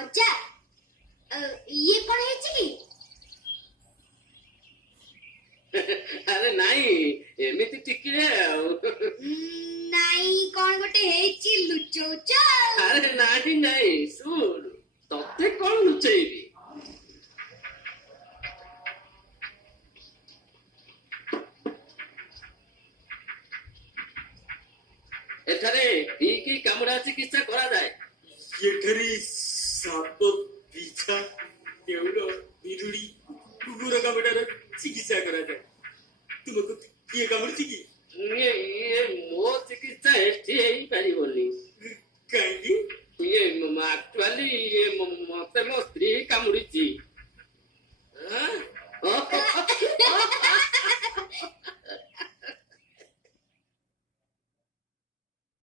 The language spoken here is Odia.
ଅଜା ଇଏ କଣ ହେଇଛି କି? ଆରେ ନାଇଁ ଏମିତି ଟିକିଏ ଆଉ। ନାଇଁ କଣ ଗୋଟେ ହେଇଛି ଲୁଚଉଛ? ଆରେ ନାଇଁ ନାଇଁ ଶୁଣ ତତେ କଣ ଲୁଚେଇବି। ଏଠାରେ କି କାମୁଡା ଚିକିତ୍ସା କରାଯାଏ? ଏଠାରେ ସାପ ବିଛା ଦେଉଳ ବିରୁଡ଼ି କୁକୁର କାମୁଡାର ଚିକିତ୍ସା କରାଯାଏ। ତୁମକୁ କିଏ କାମୁଡିଛି କି? ମୋ ଚିକିତ୍ସା ଏଠି ହେଇପାରିବନି। କାହିଁକି? ଆକ୍ଚୁଆଲି ମତେ ମୋ ସ୍ତ୍ରୀ କାମୁଡିଛି।